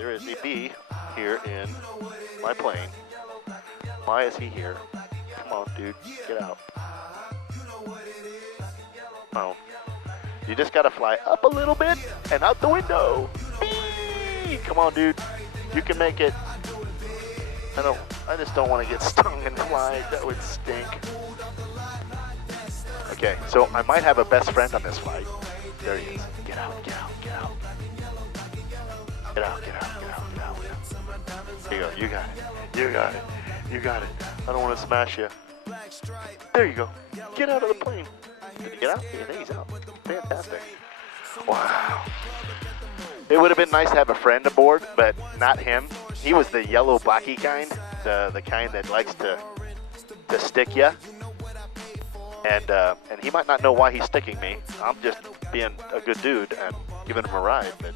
there is a bee here in my plane. Why is he here? Come on, dude, get out. Oh, you just gotta fly up a little bit and out the window. Bee! Come on, dude, you can make it. I just don't want to get stung and fly. That would stink. Okay, so I might have a best friend on this flight. There he is. Get out, get out, get out. Get out, get out, get out, get out. There you go, you got it. You got it. You got it. I don't want to smash you. There you go. Get out of the plane. Did he get out? Yeah, he's out. Fantastic. Wow. It would have been nice to have a friend aboard, but not him. He was the yellow blocky kind, the kind that likes to stick you. And he might not know why he's sticking me. I'm just being a good dude and giving him a ride. But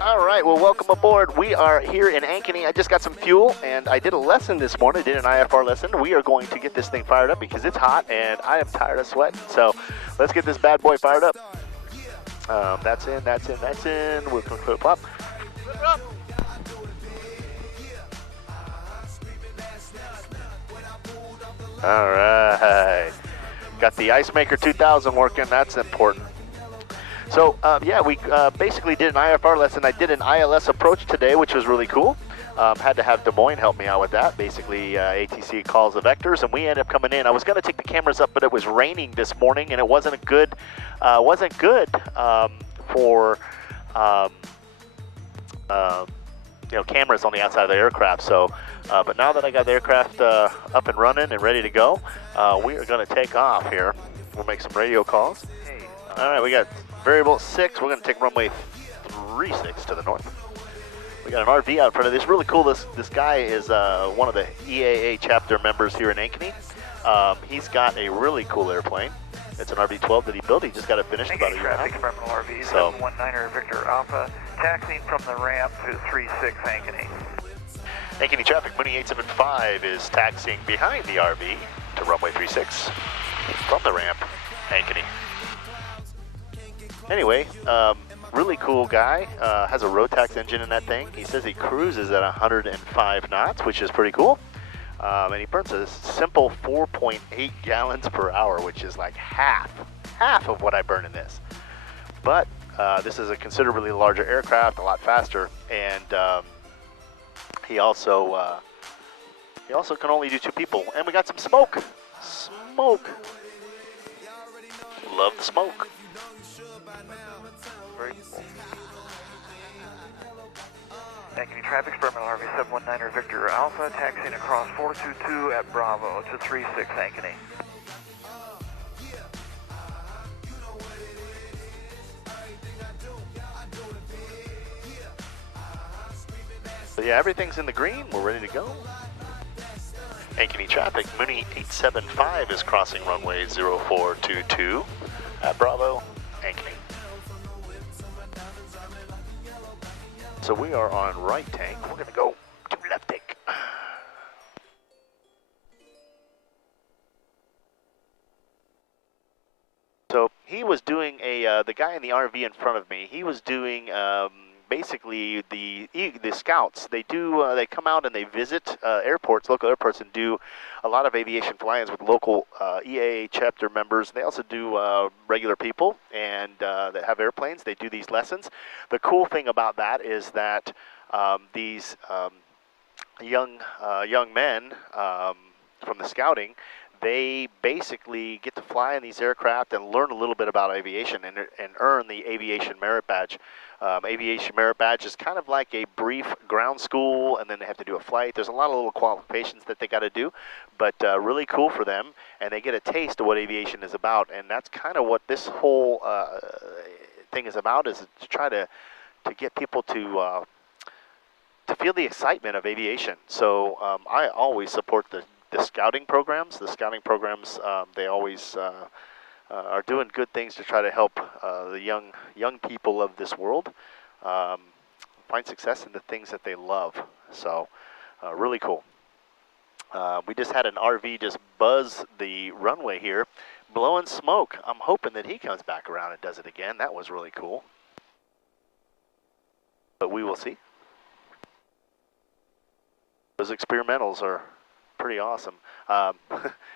all right, well, welcome aboard. We are here in Ankeny. I just got some fuel, and I did a lesson this morning. I did an IFR lesson. We are going to get this thing fired up because it's hot, and I am tired of sweating. So let's get this bad boy fired up. That's in, that's in, that's in. We're going to put it up. All right. Got the Ice Maker 2000 working. That's important. So, yeah, we basically did an IFR lesson. I did an ILS approach today, which was really cool. Had to have Des Moines help me out with that. Basically, ATC calls the vectors, and we ended up coming in. I was going to take the cameras up, but it was raining this morning, and it wasn't good. For cameras on the outside of the aircraft. So, but now that I got the aircraft up and running and ready to go, we are going to take off here. We'll make some radio calls. Hey, all right, we got variable 6. We're going to take runway 36 to the north. We got an RV out in front of this. Really cool. This guy is one of the EAA chapter members here in Ankeny. He's got a really cool airplane. It's an RV-12 that he built. He just got it finished about a year and a half. Terminal RV 719er Victor Alpha, taxiing from the ramp to 36 Ankeny. Ankeny traffic, Mooney 875 is taxiing behind the RV to runway 36 from the ramp, Ankeny. Anyway, really cool guy. Has a Rotax engine in that thing. He says he cruises at 105 knots, which is pretty cool. And he burns a simple 4.8 gallons per hour, which is like half of what I burn in this. But this is a considerably larger aircraft, a lot faster, and he also can only do 2 people. And we got some smoke. Smoke. Love the smoke. Very cool. Ankeny traffic, Terminal RV 719er Victor Alpha, taxiing across 422 at Bravo to 36 Ankeny. So yeah, everything's in the green. We're ready to go. Ankeny traffic, Mooney 875 is crossing runway 0422 at Bravo, Ankeny. So we are on right tank. We're going to go to left tank. So he was doing the guy in the RV in front of me, he was doing basically the scouts. They come out and they visit airports, local airports, and do a lot of aviation fly-ins with local EAA chapter members. They also do regular people and that have airplanes. They do these lessons. The cool thing about that is that these young men from the scouting, they basically get to fly in these aircraft and learn a little bit about aviation and earn the aviation merit badge. Aviation merit badge is kind of like a brief ground school, and then they have to do a flight. There's a lot of little qualifications that they got to do, but really cool for them, and they get a taste of what aviation is about. And that's kind of what this whole thing is about, is to try to get people to feel the excitement of aviation. So I always support the scouting programs. The scouting programs, they always are doing good things to try to help the young people of this world find success in the things that they love. So really cool. We just had an RV just buzz the runway here, blowing smoke. I'm hoping that he comes back around and does it again. That was really cool. But we will see. Those experimentals are pretty awesome.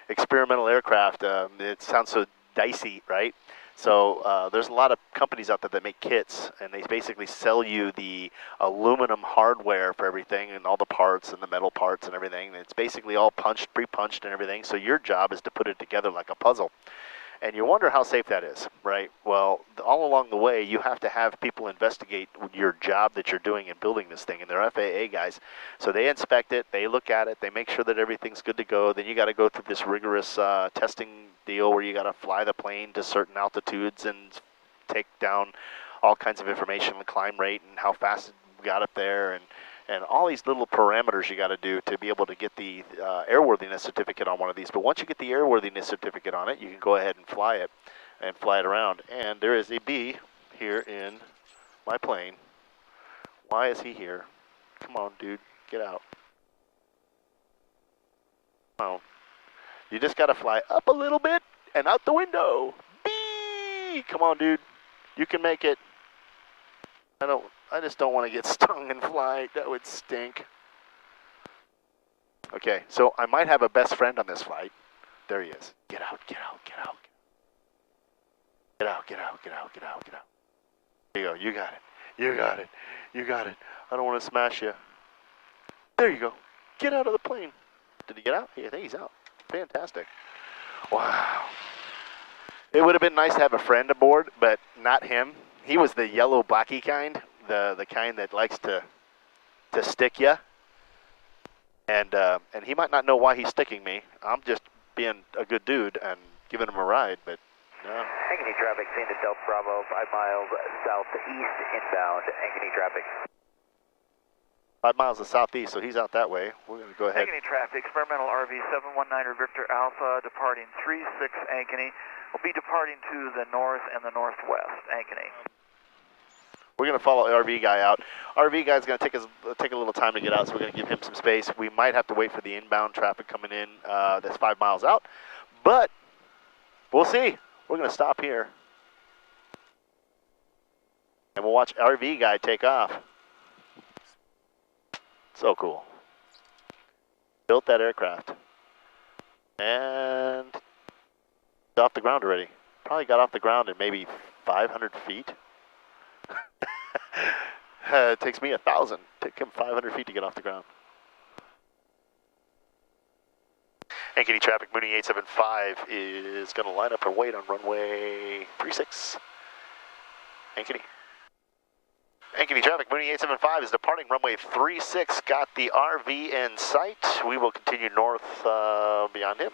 Experimental aircraft, it sounds so dicey, right? So there's a lot of companies out there that make kits, and they basically sell you the aluminum hardware for everything and all the parts and the metal parts and everything. And it's basically all punched, pre-punched and everything. So your job is to put it together like a puzzle. And you wonder how safe that is, right? Well, all along the way, you have to have people investigate your job that you're doing in building this thing, and they're FAA guys. So they inspect it, they look at it, they make sure that everything's good to go. Then you got to go through this rigorous testing deal where you got to fly the plane to certain altitudes and take down all kinds of information, the climb rate and how fast it got up there, and all these little parameters you got to do to be able to get the airworthiness certificate on one of these. But once you get the airworthiness certificate on it, you can go ahead and fly it around. And there is a bee here in my plane. Why is he here? Come on, dude, get out. Come on. You just got to fly up a little bit and out the window. Bee! Come on, dude. You can make it. I just don't want to get stung in flight. That would stink. Okay, so I might have a best friend on this flight. There he is. Get out, get out, get out. Get out, get out, get out, get out, get out. There you go, you got it. You got it. You got it. I don't want to smash you. There you go. Get out of the plane. Did he get out? Yeah, I think he's out. Fantastic. Wow. It would have been nice to have a friend aboard, but not him. He was the yellow blacky kind, the kind that likes to stick you. And he might not know why he's sticking me. I'm just being a good dude and giving him a ride, but no. Ankeny traffic, seen at Delta Bravo, 5 miles southeast inbound. Ankeny traffic. 5 miles to southeast, so he's out that way. We're going to go ahead. Ankeny traffic, experimental RV 719er Victor Alpha, departing 36 Ankeny. We'll be departing to the north and the northwest, Ankeny. We're going to follow RV guy out. RV guy's going to take a little time to get out, so we're going to give him some space. We might have to wait for the inbound traffic coming in that's 5 miles out, but we'll see. We're going to stop here, and we'll watch RV guy take off. So cool. Built that aircraft, and it's off the ground already. Probably got off the ground in maybe 500 feet. It takes me 1,000. Take him 500 feet to get off the ground. Ankeny traffic, Mooney 875 is going to line up and wait on runway 36. Ankeny. Ankeny traffic, Mooney 875 is departing runway 36. Got the RV in sight. We will continue north beyond him.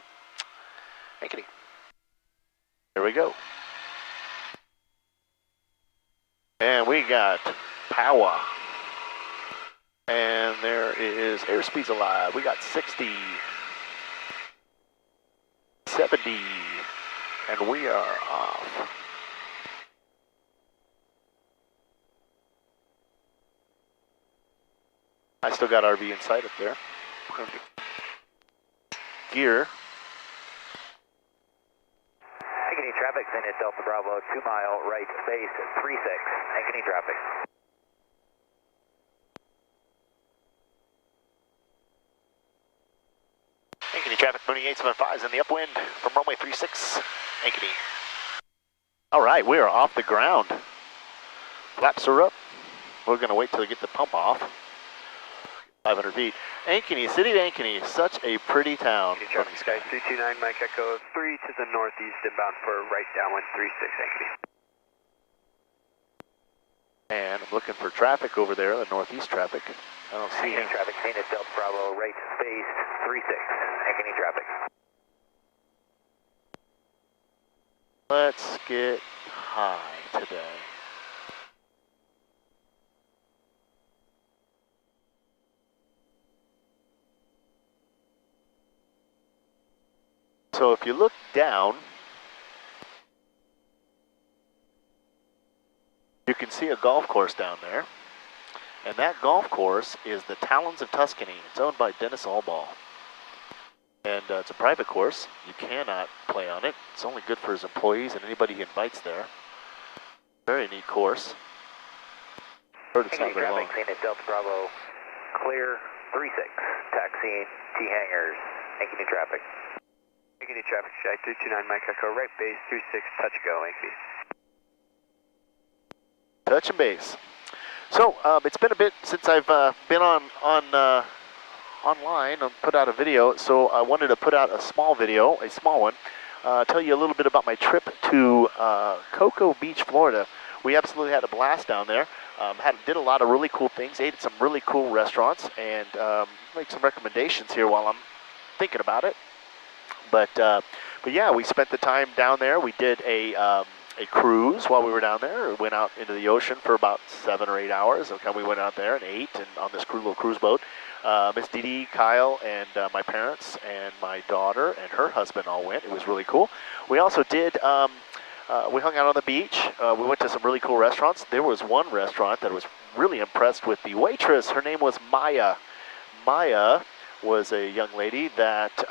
Ankeny. Here we go. And we got power. And there is airspeeds alive. We got 60, 70, and we are off. I still got RV in sight up there. Gear. Ankeny traffic, seen at Delta Bravo, 2 mile right base, 36, Ankeny traffic. Ankeny traffic, Mooney 875 is in the upwind from runway 36, Ankeny. All right, we are off the ground. Flaps are up. We're going to wait till we get the pump off. 500 feet. Ankeny, city of Ankeny, such a pretty town. Traffic sky 329 Mike Echo 3 to the northeast inbound for right downwind 36 Ankeny. And I'm looking for traffic over there, the northeast traffic. I don't see any. Ankeny traffic, seen at Delta Bravo, right space 36 Ankeny traffic. Let's get high today. So if you look down, you can see a golf course down there. And that golf course is the Talons of Tuscany. It's owned by Dennis Allball. And it's a private course. You cannot play on it. It's only good for his employees and anybody he invites there. Very neat course. Heard it's not very long. Seen at Delta Bravo, clear 36, taxiing T hangars, Ankeny traffic. Ankeny traffic, Shy 329 Mike Echo, right base 36, touch go, Ankeny. Touch and base. So it's been a bit since I've been online and put out a video, so I wanted to put out a small video, a small one, tell you a little bit about my trip to Cocoa Beach, Florida. We absolutely had a blast down there. Did a lot of really cool things, ate at some really cool restaurants, and make some recommendations here while I'm thinking about it. But yeah, we spent the time down there. We did a cruise while we were down there. We went out into the ocean for about 7 or 8 hours. Okay, we went out there and ate and on this little cruise boat. Miss Dee Dee, Kyle, and my parents and my daughter and her husband all went. It was really cool. We also did, we hung out on the beach. We went to some really cool restaurants. There was one restaurant that I was really impressed with the waitress. Her name was Maya. Maya was a young lady that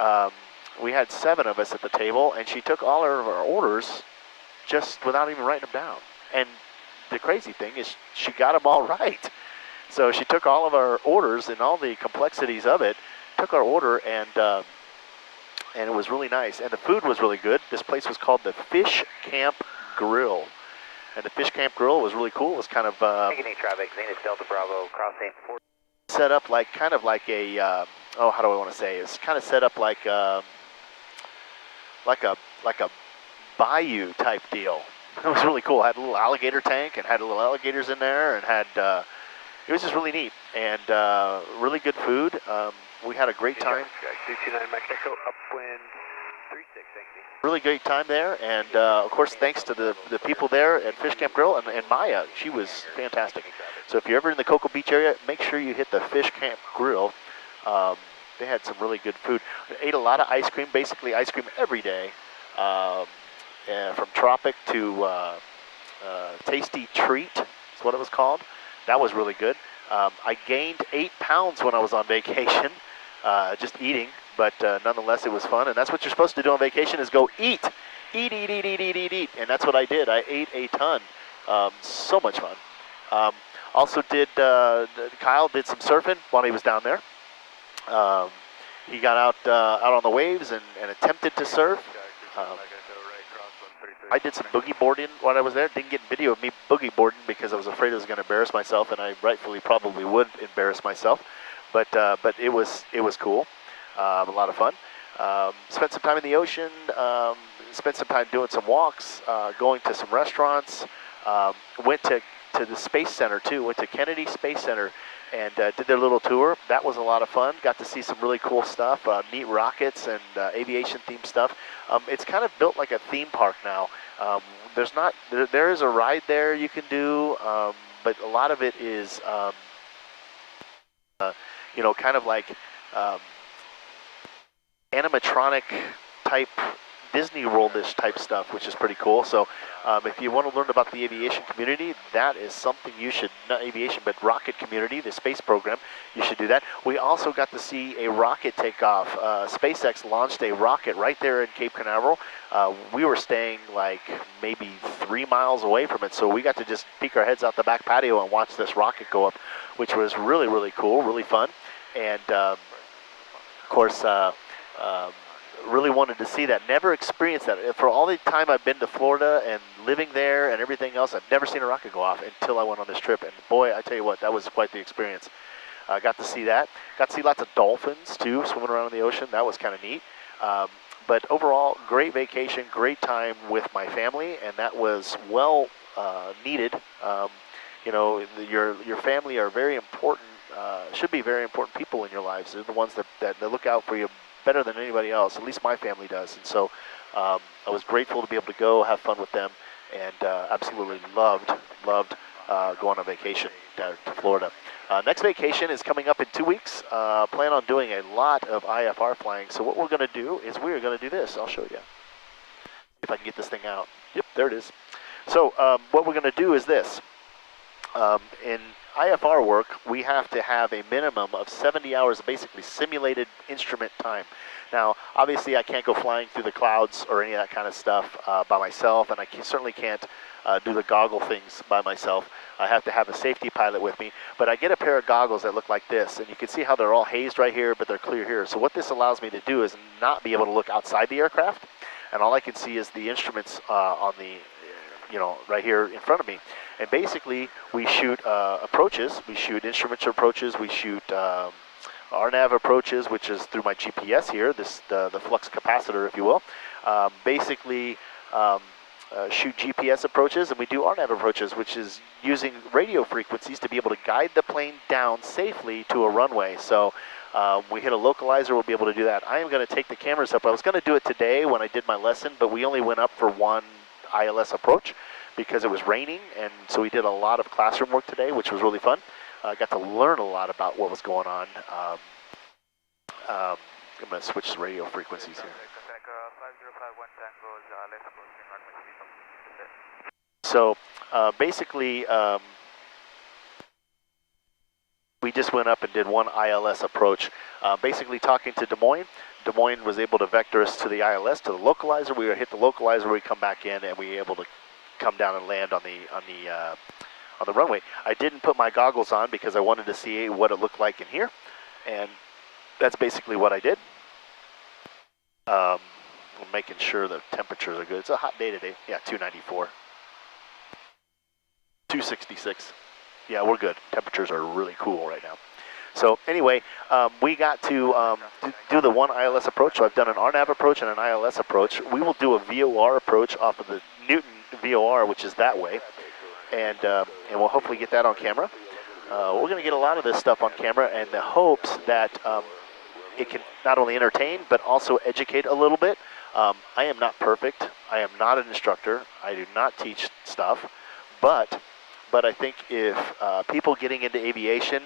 we had 7 of us at the table, and she took all of our orders just without even writing them down. And the crazy thing is she got them all right. So she took all of our orders and all the complexities of it, took our order, and it was really nice. And the food was really good. This place was called the Fish Camp Grill. And the Fish Camp Grill was really cool. It was kind of Ankeny traffic, Zenith Delta Bravo, crossing 4. Set up like kind of like a how do I want to say? It's kind of set up like a bayou type deal. It was really cool. It had a little alligator tank and had little alligators in there, and had it was just really neat and really good food. We had a great time. 229 Mexico, upwind 36, really great time there, and of course thanks to the people there at Fish Camp Grill and Maya. She was fantastic. So if you're ever in the Cocoa Beach area, make sure you hit the Fish Camp Grill. They had some really good food. Ate a lot of ice cream, basically ice cream every day, from Tropic to Tasty Treat is what it was called. That was really good. I gained 8 pounds when I was on vacation, just eating, but nonetheless it was fun. And that's what you're supposed to do on vacation, is go eat. Eat. And that's what I did. I ate a ton. So much fun. Also did, Kyle did some surfing while he was down there. He got out on the waves and attempted to surf. I did some boogie boarding while I was there. Didn't get video of me boogie boarding because I was afraid I was going to embarrass myself, and I rightfully probably would embarrass myself. But it was cool, a lot of fun. Spent some time in the ocean. Spent some time doing some walks, going to some restaurants. Went to the Space Center too. Went to Kennedy Space Center and did their little tour. That was a lot of fun. Got to see some really cool stuff, neat rockets and aviation themed stuff. It's kind of built like a theme park now. There is a ride there you can do, but a lot of it is, kind of like animatronic type Disney World-ish type stuff, which is pretty cool. So if you want to learn about the aviation community, that is something you should, not aviation, but rocket community, the space program, you should do that. We also got to see a rocket take off. SpaceX launched a rocket right there in Cape Canaveral. We were staying like maybe 3 miles away from it, so we got to just peek our heads out the back patio and watch this rocket go up, which was really, really cool, really fun. And of course, really wanted to see that. Never experienced that. For all the time I've been to Florida and living there and everything else, I've never seen a rocket go off until I went on this trip. And boy, I tell you what, that was quite the experience. Got to see that. Got to see lots of dolphins too, swimming around in the ocean. That was kind of neat. But overall, great vacation, great time with my family, and that was well needed. Your family are very important, should be very important people in your lives. They're the ones that look out for you better than anybody else. At least my family does. And so I was grateful to be able to go have fun with them, and absolutely loved going on vacation down to Florida. Next vacation is coming up in 2 weeks. Plan on doing a lot of IFR flying. So what we're going to do is we're going to do this. I'll show you if I can get this thing out. Yep, there it is. So what we're going to do is this. IFR work, we have to have a minimum of 70 hours of basically simulated instrument time. Now, obviously, I can't go flying through the clouds or any of that kind of stuff by myself, and I certainly can't do the goggle things by myself. I have to have a safety pilot with me, but I get a pair of goggles that look like this, and you can see how they're all hazed right here, but they're clear here. So what this allows me to do is not be able to look outside the aircraft, and all I can see is the instruments on the, right here in front of me. And basically, we shoot approaches, we shoot instrument approaches, we shoot RNAV approaches, which is through my GPS here, the flux capacitor, if you will. Basically, shoot GPS approaches, and we do RNAV approaches, which is using radio frequencies to be able to guide the plane down safely to a runway. So we hit a localizer, we'll be able to do that. I am going to take the cameras up. I was going to do it today when I did my lesson, but we only went up for one ILS approach because it was raining, and so we did a lot of classroom work today, which was really fun. I got to learn a lot about what was going on. I'm going to switch to radio frequencies here. So basically, we just went up and did one ILS approach. Basically talking to Des Moines. Des Moines was able to vector us to the ILS, to the localizer. We hit the localizer, we come back in, and we were able to come down and land on the runway. I didn't put my goggles on because I wanted to see what it looked like in here, and that's basically what I did. I'm making sure the temperatures are good. It's a hot day today. Yeah, 294. 266. Yeah, we're good. Temperatures are really cool right now. So anyway, we got to do the one ILS approach. So I've done an RNAV approach and an ILS approach. We will do a VOR approach off of the Newton VOR, which is that way, and we'll hopefully get that on camera. We're going to get a lot of this stuff on camera in the hopes that it can not only entertain but also educate a little bit. I am not perfect. I am not an instructor. I do not teach stuff, but I think if people getting into aviation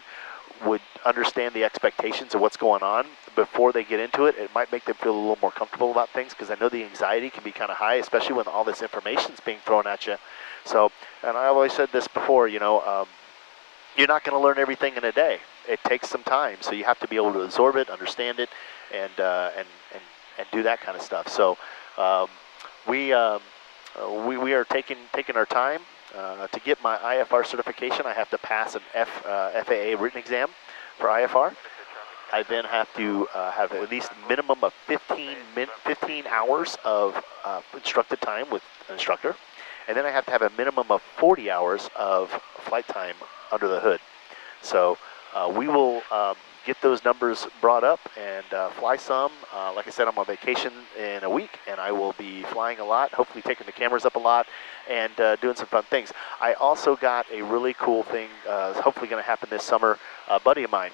would understand the expectations of what's going on before they get into it, it might make them feel a little more comfortable about things, because I know the anxiety can be kind of high, especially when all this information is being thrown at you. So, and I always said this before, you're not going to learn everything in a day. It takes some time, so you have to be able to absorb it, understand it, and do that kind of stuff. So we are taking our time. To get my IFR certification, I have to pass an FAA written exam for IFR. I then have to have at least minimum of 15 hours of instructed time with an instructor. And then I have to have a minimum of 40 hours of flight time under the hood. So we will get those numbers brought up and fly some. Like I said, I'm on vacation in a week, and I will be flying a lot, hopefully taking the cameras up a lot, and doing some fun things. I also got a really cool thing, hopefully going to happen this summer. A buddy of mine,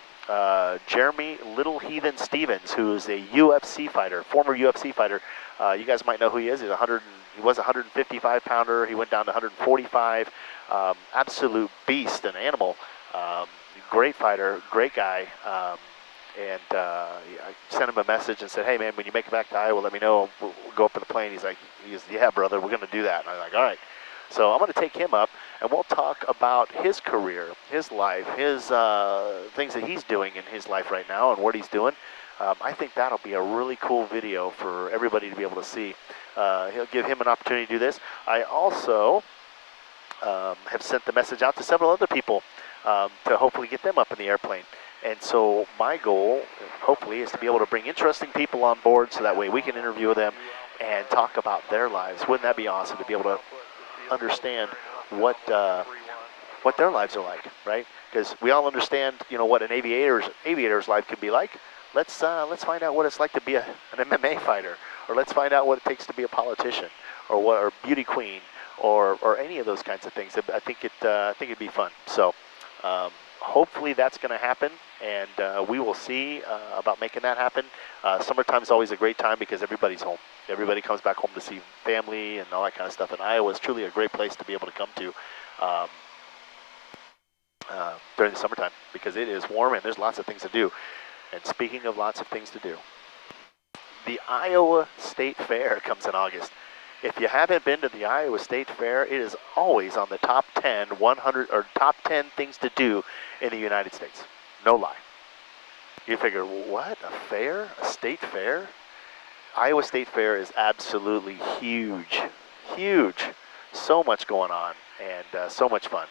Jeremy Little Heathen Stevens, who is a UFC fighter, former UFC fighter. You guys might know who he is. He was a 155 pounder. He went down to 145. Absolute beast, an animal. Great fighter, great guy. And I sent him a message and said, hey man, when you make it back to Iowa, let me know. We'll go up in the plane. He's like, yeah brother, we're going to do that. And I'm like, all right. So I'm going to take him up, and we'll talk about his career, his life, his things that he's doing in his life right now and what he's doing. I think that'll be a really cool video for everybody to be able to see. He'll give him an opportunity to do this. I also have sent the message out to several other people to hopefully get them up in the airplane. And so my goal, hopefully, is to be able to bring interesting people on board so that way we can interview them and talk about their lives. Wouldn't that be awesome to be able to understand what their lives are like, right? Because we all understand, what an aviator's life can be like. Let's find out what it's like to be an MMA fighter, or let's find out what it takes to be a politician, or beauty queen, or any of those kinds of things. I think it'd be fun. So hopefully that's going to happen, and we will see about making that happen. Summertime's always a great time because everybody's home. Everybody comes back home to see family and all that kind of stuff. And Iowa is truly a great place to be able to come to during the summertime, because it is warm and there's lots of things to do. And speaking of lots of things to do, the Iowa State Fair comes in August. If you haven't been to the Iowa State Fair, it is always on the top 10, 100, or top 10 things to do in the United States. No lie. You figure, what, a fair? A state fair? Iowa State Fair is absolutely huge. Huge. So much going on, and so much fun.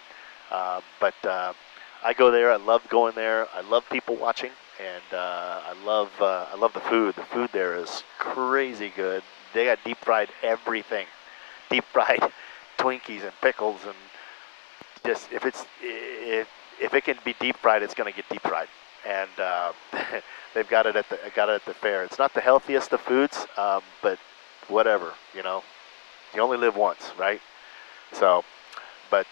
But I go there. I love going there. I love people watching, and I love the food. The food there is crazy good. They got deep fried everything, deep fried Twinkies and pickles, and just if it can be deep fried, it's going to get deep fried. And they've got it at the fair. It's not the healthiest of foods, but whatever, you know. You only live once, right? So, but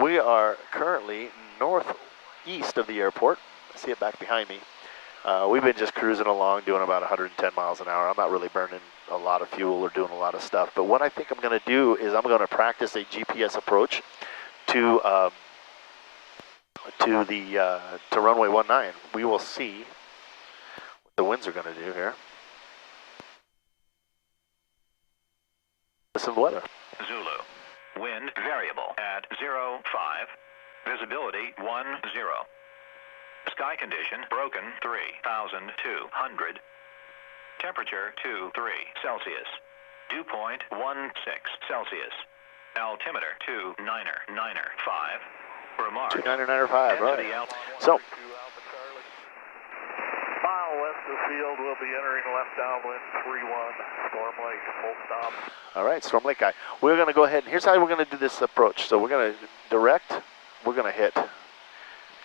we are currently northeast of the airport. I see it back behind me. We've been just cruising along, doing about 110 miles an hour. I'm not really burning a lot of fuel or doing a lot of stuff. But what I think I'm going to do is I'm going to practice a GPS approach to runway 19. We will see what the winds are going to do here. Listen to the weather. Zulu. Wind variable at 05. Visibility 10. Sky condition broken 3,200. Temperature 23 Celsius. Dew point 16 Celsius. Altimeter 2995. Remark. 2995, right. So. Mile west of field, we'll be entering left downwind 31, Storm Lake, full stop. All right, Storm Lake guy. We're going to go ahead, and here's how we're going to do this approach. So we're going to direct, we're going to hit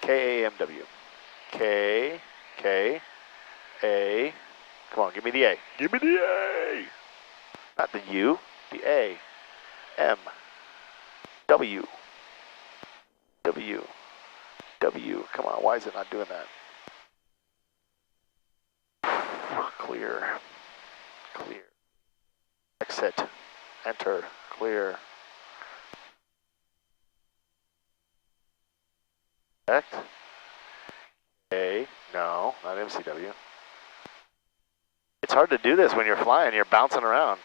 KAMW. K, K, A. Come on, give me the A. Give me the A. Not the U, the A. M, W, W, W. Come on, why is it not doing that? Clear, clear. Exit, enter, clear. Correct. A, no, not MCW. It's hard to do this when you're flying, you're bouncing around.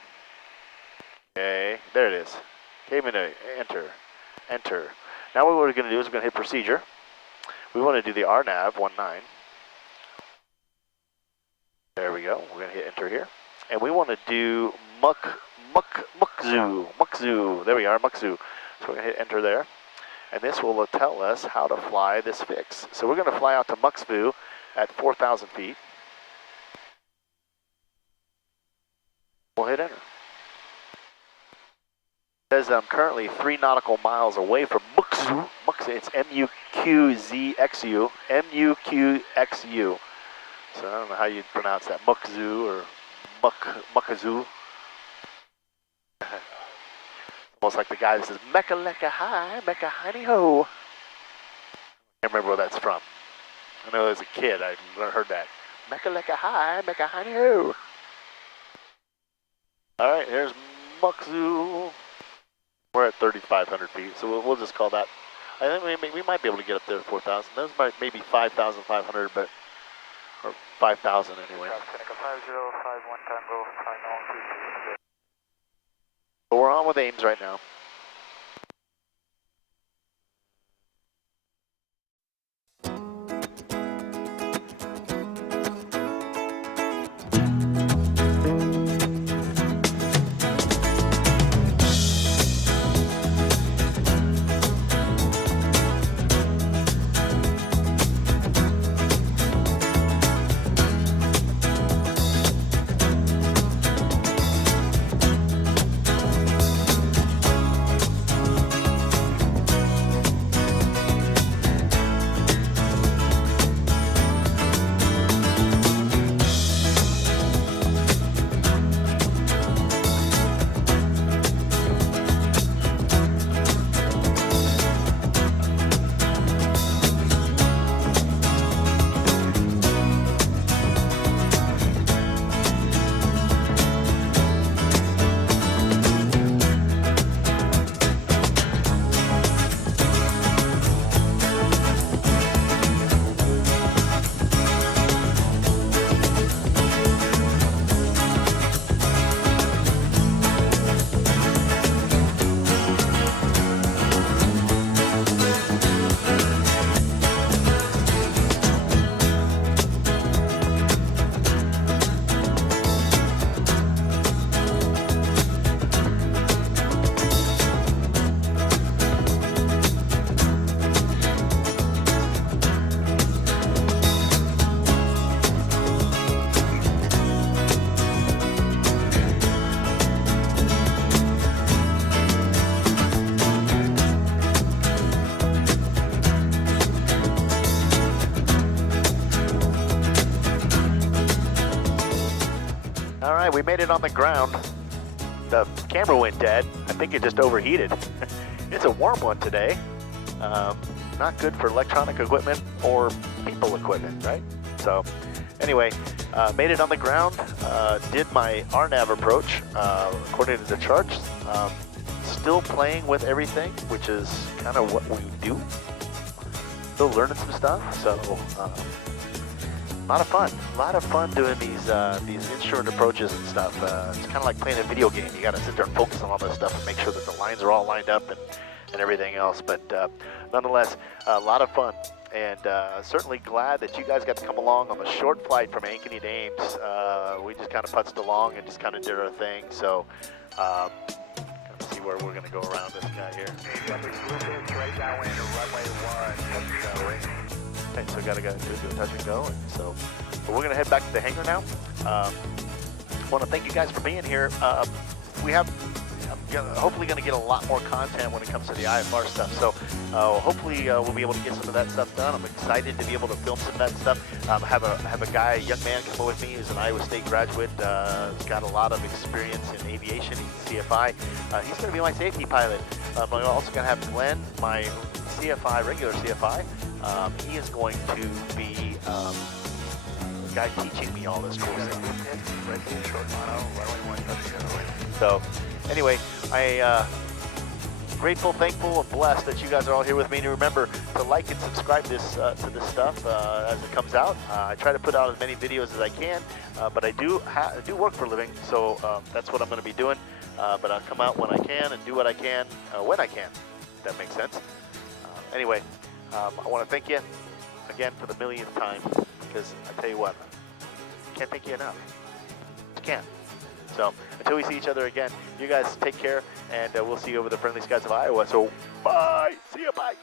Okay, there it is. Came in, enter, enter. Now what we're going to do is we're going to hit procedure. We want to do the RNAV 19. There we go. We're going to hit enter here. And we want to do Mukzu. There we are, Mukzu. So we're going to hit enter there. And this will tell us how to fly this fix. So we're going to fly out to Mukzu at 4,000 feet. We'll hit enter. It says I'm currently 3 nautical miles away from Mukzu. It's M-U-Q-Z-X-U. M-U-Q-X-U. So I don't know how you'd pronounce that. Mukzu or Mukazoo. Almost like the guy that says, Mecca lecca hi, Mecca honey ho. I can't remember where that's from. I know as a kid I heard that. Mecca lecca hi, Mecca honey ho. Alright, here's Mukzu. We're at 3,500 feet, so we'll just call that. I think we might be able to get up there to 4,000. Those might maybe 5,500, but or 5,000 anyway. But we're on with Ames right now. right, we made it on the ground. The camera went dead. I think it just overheated. It's a warm one today. Not good for electronic equipment or people equipment, right? So anyway, made it on the ground, did my RNAV approach according to the charts. Still playing with everything, which is kind of what we do. Still learning some stuff, so a lot of fun doing these instrument approaches and stuff. It's kind of like playing a video game. You got to sit there and focus on all this stuff and make sure that the lines are all lined up and everything else. But nonetheless, a lot of fun, and certainly glad that you guys got to come along on the short flight from Ankeny to Ames. We just kind of putzed along and just kind of did our thing. So let's see where we're going to go around this guy here. Right downwind to runway 1. Okay, so got to do a touch and go, and so we're going to head back to the hangar now. Want to thank you guys for being here. We have hopefully going to get a lot more content when it comes to the IFR stuff. So hopefully we'll be able to get some of that stuff done. I'm excited to be able to film some of that stuff. Have a guy, a young man, come with me who's an Iowa State graduate. He's got a lot of experience in aviation. He's CFI. He's going to be my safety pilot. I'm also going to have Glenn, my CFI, regular CFI. He is going to be the guy teaching me all this cool stuff. So anyway, I grateful, thankful, and blessed that you guys are all here with me. And remember to like and subscribe to this stuff as it comes out. I try to put out as many videos as I can, but I do work for a living, so that's what I'm going to be doing. But I'll come out when I can and do what I can when I can. If that makes sense. Anyway, I want to thank you again for the millionth time, because I tell you what, I can't thank you enough. I can't. So until we see each other again, you guys take care, and we'll see you over the friendly skies of Iowa. So bye. See you. Bye.